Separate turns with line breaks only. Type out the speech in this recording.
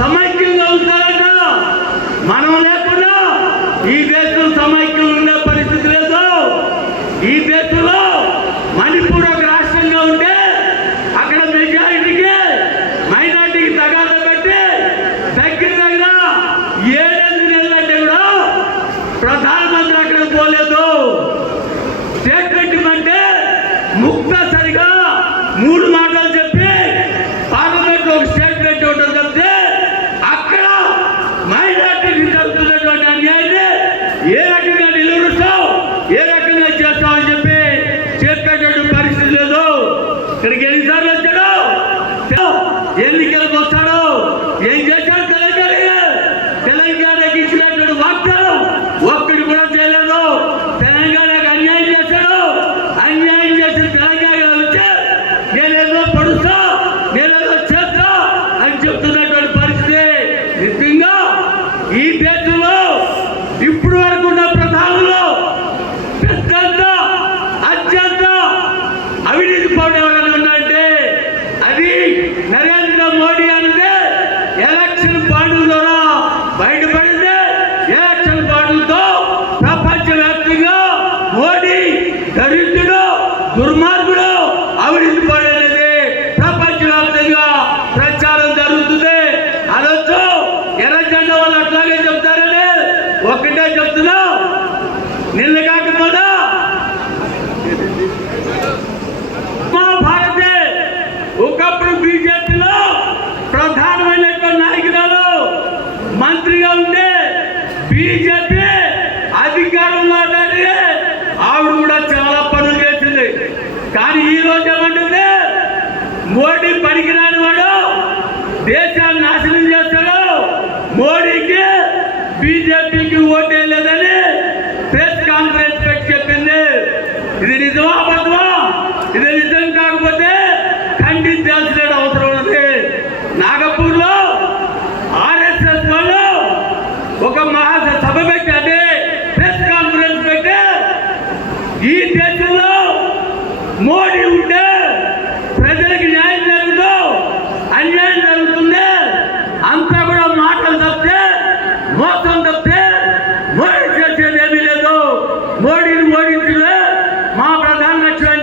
సమైక్యంగా ఉంటారట మనం లేకుండా ఈ దేశం సమైక్యం ఉండే పరిస్థితి లేదు. ఈ దేశంలో మణిపూర్ ఒక రాష్ట్రంగా ఉంటే అక్కడ మెజారిటీకి మైనార్టీకి తగాదా పెట్టి దగ్గర దగ్గర ఏడెనిమిది నెలలంటే కూడా ప్రధానమంత్రి అక్కడ పోలేదు. స్టేట్మెంట్ అంటే ముక్తసరిగా మూడు మాటలు చెప్పి ఇక్కడికి ఎన్నిసార్లు దుర్మార్గుడు అవినీతి పౌరుడు ప్రపంచవ్యాప్తంగా ప్రచారం జరుగుతుంది. అనొచ్చు ఎర్రజెండ వాళ్ళు అట్లాగే చెప్తారని ఒక్కటే చెప్తున్నా. నిన్న కాకపోతే మా భారతే ఒకప్పుడు బీజేపీలో ప్రధానమైనటువంటి నాయకురాలు మంత్రిగా ఉండే బీజేపీ మోడీ పనికిరాని వాడు. దేశాన్ని నాశనం చేస్తాడు. మోడీకి బీజేపీకి ఓటేయలేదని ప్రెస్ కాన్ఫరెన్స్ పెట్టి చెప్పింది. ఇది నిజమా అబద్ధమా? ఇది నిజం కాకపోతే ఖండించాల్సిన అవసరం ఉన్నది. నాగపూర్లో ఆర్ఎస్ఎస్ వాళ్ళు ఒక మహాసభ పెట్టి పెట్టారు ప్రెస్ కాన్ఫరెన్స్ పెట్టి ఈ దేశంలో మోడీ న్యాయం జరుగుతూ అన్యాయం జరుగుతుంది అంతా కూడా మాటలు తప్పితే మోసం తప్పితే మోడీ చేసేది ఏమీ లేదు. మోడీని ఓడించలే మా ప్రధాన లక్ష్యం.